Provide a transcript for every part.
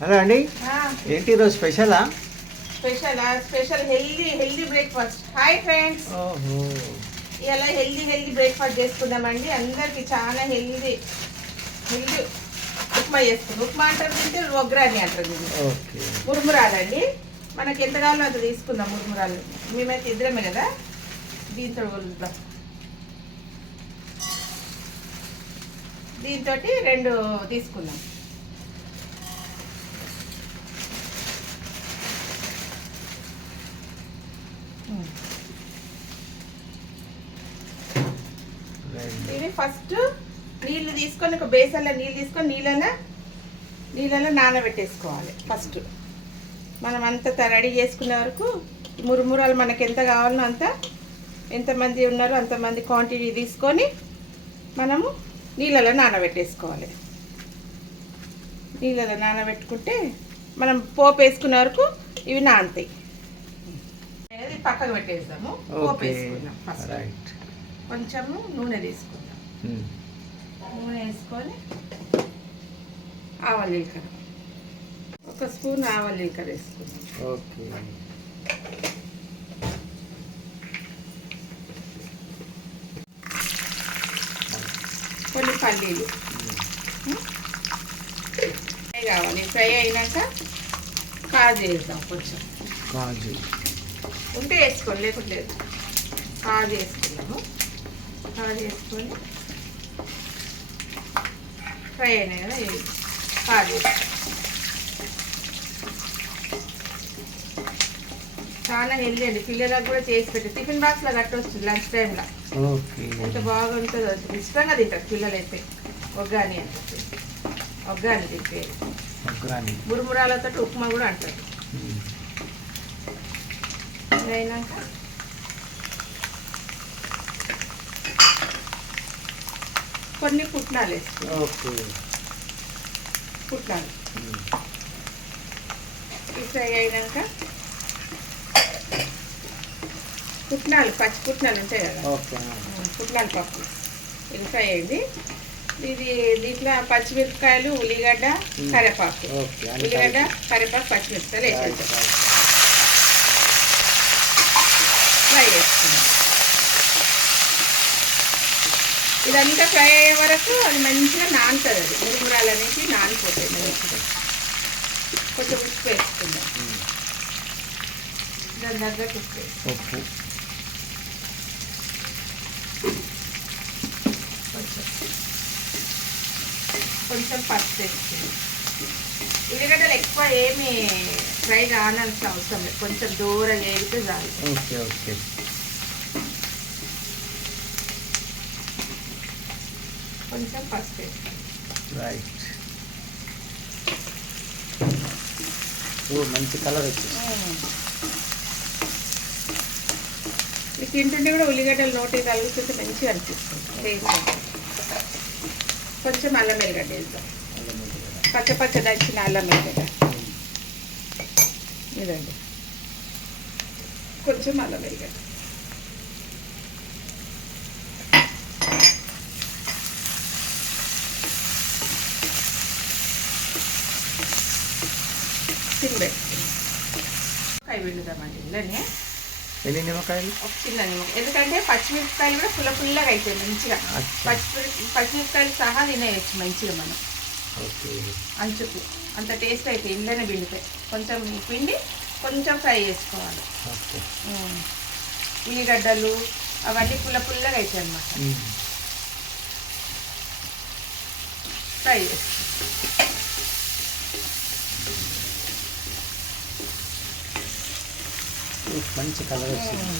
Hello అండి. ఏంటి ఈరోజు స్పెషలా? Special? Special healthy healthy breakfast. Hi friends. ఓహో. ఇలా హెల్దీ హెల్దీ బ్రేక్ఫాస్ట్ చేసుకుందామండి. అందరికి చాలా హెల్దీ హెల్దీ ఉప్మా చేసుకుందాం. ఉప్మా అంటారు తింటే ఒగ్రాని అంటారు దీన్ని ఓకే. మురుమురాలండి. మనకి ఎంత కావాలో అంత తీసుకుందాం మురుమురాలు? మేమైతే ఇద్దరమే కదా? దీంతో కలుద్దాం దీంతో రెండు తీసుకుందాం. ఇవి ఫస్ట్ నీళ్ళు తీసుకొని ఒక బేసన్లో నీళ్ళు తీసుకొని నీళ్ళలో నీళ్ళలో నానబెట్టేసుకోవాలి. ఫస్ట్ మనం అంతా రెడీ చేసుకునే వరకు మురుమురాలు మనకి ఎంత కావాలనో అంత ఎంతమంది ఉన్నారో అంతమంది క్వాంటిటీ తీసుకొని మనము నీళ్ళలో నానబెట్టేసుకోవాలి. నీళ్ళలో నానబెట్టుకుంటే మనం పోపు వేసుకునే వరకు ఇవి నానతాయి. ఇది పక్కకు పెట్టేద్దాము? పోపు వేసుకుందాం ఫస్ట్. రైట్ కొంచెము నూనె తీసుకుందాం. నూనె వేసుకొని ఆవాలు జీలకర్ర. ఒక స్పూన్ ఆవాలు జీలకర్ర వేసుకుందాం. ఓకే. కొన్ని పల్లీలు. ఫ్రై కావాలి. ఫ్రై అయినాక కాజు వేద్దాం కొంచెం. కాజు. ఉంటే వేసుకోండి లేకుంటే లేదు. కాజు వేసుకున్నాము. కాజు వేసుకొని ఫ్రై అయినాయి కదా ఇవి. కాజు. చాలా హెల్దీ అండి. పిల్లలకు కూడా చేసి పెట్టి టిఫిన్ బాక్స్లో కట్టవచ్చు లంచ్ టైంలో. ఎంత బాగుంటుందో ఇష్టంగా తింటారు పిల్లలు అయితే ఒగ్గాని చెప్పి ఒగ్గాని తింటే. మురుమురాలతో ఉప్మా కూడా అంటారు. అయినాక కొన్ని పుట్నాలు. వేసుకో ఓకే. పుట్నాలు. ఈ ఫ్రై అయినాక పుట్నాలు పచ్చి పుట్నాలు ఉంటాయి కదా. ఓకే. పుట్నాల పప్పు. ఇది ఫ్రై అయింది. ఇది దీంట్లో పచ్చిమిరపకాయలు ఉల్లిగడ్డ. కరివేపాకు. ఉల్లిగడ్డ కలిపి. కరివేపాకు పచ్చిమిరపకాయలు వేసేసి రైట్. ఫ్రై ఇదంతా ఫ్రై అయ్యే వరకు అది మంచిగా నానుతుంది అది. మురుమురాలు అనేసి నానిపోతాయి మంచిగా కొంచెం ఉప్పు వేసుకుందాం. దాని తగ్గట్టు ఉప్పు. ఉప్పు. కొంచెం. కొంచెం పసుపు వేసుకుందాం ఉల్లిగడ్డలు ఎక్కువ ఏమి ఫ్రై కావాల్సిన అవసరం లేదు. కొంచెం దూరంగా వేగితే చాలు. Okay okay. కొంచెం పసుపు రైట్ ఓ మంచి కలర్ వచ్చింది. ఇది తింటుంటే కూడా ఉల్లిగడ్డలు నోటి తగులుతుంటే మంచిగా అనిపిస్తుంది. టేస్ట్ కొంచెం అల్లం వెల్లిగడ్డ వేద్దాం. పచ్చ పచ్చ దంచిన అల్లం వెల్లిగడ్డ. ఇదండి కొంచెం అల్లం వెల్లిగడ్డ. పిండుదామండి ఎన్ని నిమ్మకాయలు? ఒక చిన్న నిమ్మకాయ. ఎందుకంటే పచ్చిమిరపకాయలు కూడా పుల్ల పుల్లగా అవుతాయి మంచిగా. పచ్చిమిరప పచ్చిమిరపకాయలు సహా తినేయచ్చు మంచిగా మనం. ఓకే. అంచుకు. అంత టేస్ట్ అయితే ఇంట్లోనే పిండితాయి కొంచెం పిండి కొంచెం ఫ్రై చేసుకోవాలి. ఉల్లిగడ్డలు అవన్నీ పుల్ల పుల్లగా అవుతాయి అన్నమాట. మ్మ్. ఫ్రై చేసుకోవాలి మంచి కలర్ వచ్చింది.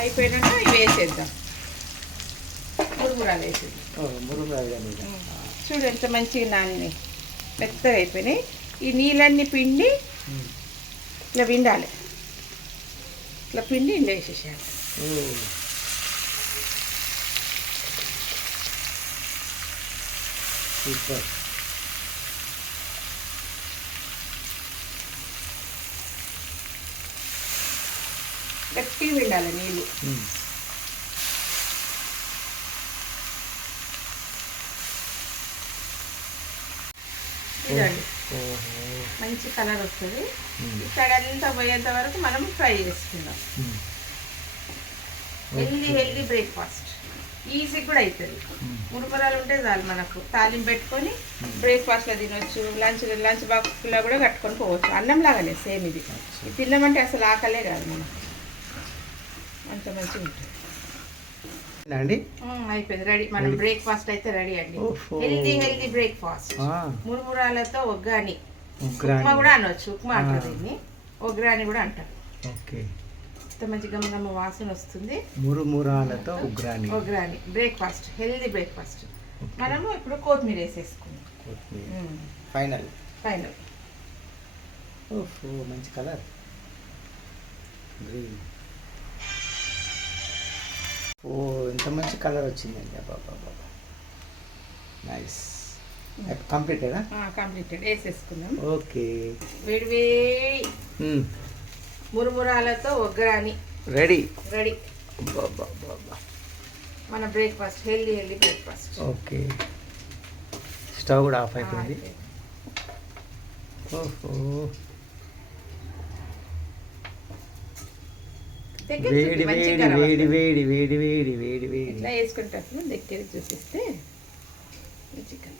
అయిపోయినాక ఇవి వేసేద్దాం. మురుగురాలు వేసేద్దాం. ఓ మురుగు చూడు ఎంత మంచిగా నాని మెత్తగా అయిపోయినాయి ఈ నీళ్ళన్నీ పిండి ఇట్లా పిండాలి ఇట్లా పిండి ఇంట్లో వేసేసేయాలి. ఓ సూపర్. గట్టిగా పిండాలి నీళ్ళు. ఇదండి. ఓహో. మంచి కలర్ వస్తుంది. ఇక్కడ అంతా పోయేంత వరకు మనం ఫ్రై చేసుకుందాం. Healthy healthy breakfast. ఈజీ కూడా అవుతుంది మురుమరాలు ఉంటే చాలు మనకు. తాలింపు పెట్టుకొని బ్రేక్ఫాస్ట్లో తినొచ్చు లంచ్ లంచ్ బాక్స్లో కూడా కట్టుకొని పోవచ్చు. అన్నం లాగానే సేమ్ ఇది. ఇది తిన్నామంటే అసలు ఆకలే కాదు మనకు. అంత మంచిగా ఉంటుంది అండి? అయిపోయింది. రెడీ. మనం బ్రేక్ఫాస్ట్ అయితే రెడీ అండి. హెల్దీ హెల్దీ బ్రేక్ఫాస్ట్ మురుమురాలతో ఒగ్గాని. ఉగ్రాని. ఉప్మా కూడా అనొచ్చు. ఉప్మా అంటారు. దీన్ని. ఒగ్రాని కూడా అంటారు. ఓకే. ఇంత మంచి గమ్మ గమ్మ వాసన వస్తుంది. మురుమురాలతో ఉగ్రాని ఒగ్రాని బ్రేక్ఫాస్ట్ హెల్దీ బ్రేక్ఫాస్ట్ మనము ఇప్పుడు కొత్తిమీర వేసేసుకుందాం. ఫైనల్ పైన ఓహో మంచి కలర్. గ్రీన్. ఓ ఎంత మంచి కలర్ వచ్చిందండి. అబ్బా నైస్ కంప్లీటెడా కంప్లీటెడ్ వేసేసుకుందాం. ఓకే వేడి వేడి మురుమురాలతో ఒగ్రాని రెడీ రెడీ మన breakfast healthy healthy breakfast okay stove కూడా ఆఫ్ అయిపోయింది. ఓహో. వేడి వేడి వేడి వేడి వేడి వేడి వేడి వేడి. ఇట్లా వేసుకుంటప్పుడు దగ్గర చూపిస్తే చికెన్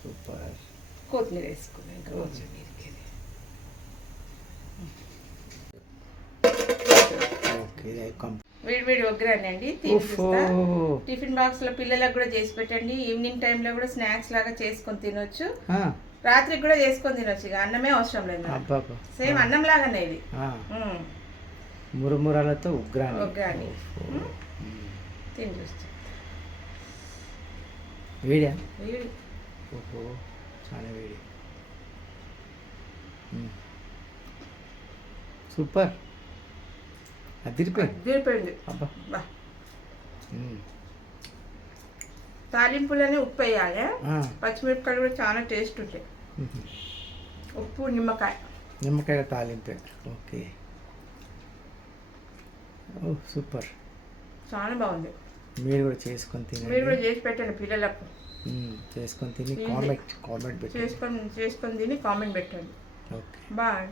సూపర్. కొత్తిమీర వేసుకున్నాం ఇంకా కంప్లీట్ వేడి వేడి అండి టిఫిన్ బాక్స్లో పిల్లలకు కూడా చేసి పెట్టండి. ఈవినింగ్ టైంలో కూడా స్నాక్స్ లాగా చేసుకొని తినొచ్చు. రాత్రికి కూడా చేసుకొని తినొచ్చు. ఇక అన్నమే అవసరం లేదు సేమ్ అన్నం లాగానే ఇది. మురుమురాలతో ఉగ్రాని. ఒగ్గాని. ఓహో. తిని చూస్తే. వేడా? వేడి. ఓహో చాలా వేడి. సూపర్. అదిరిపోయింది. అదిరిపోయింది. అబ్బా. తాలింపులోనే ఉప్పు వేయాలి. పచ్చిమిరపకాయలు కూడా చాలా టేస్ట్ ఉంటాయి. ఉప్పు నిమ్మకాయ. నిమ్మకాయ తాలింపే. ఓకే. ఓ సూపర్. చాలా బాగుంది. మీరు కూడా చేసుకొని మీరు తినండి కూడా చేసి పెట్టండి పిల్లలకు. చేసుకొని తిని. కామెంట్ కామెంట్ పెట్టండి. చేసుకొని చేసుకొని తిని కామెంట్ పెట్టండి. ఓకే. బాయ్.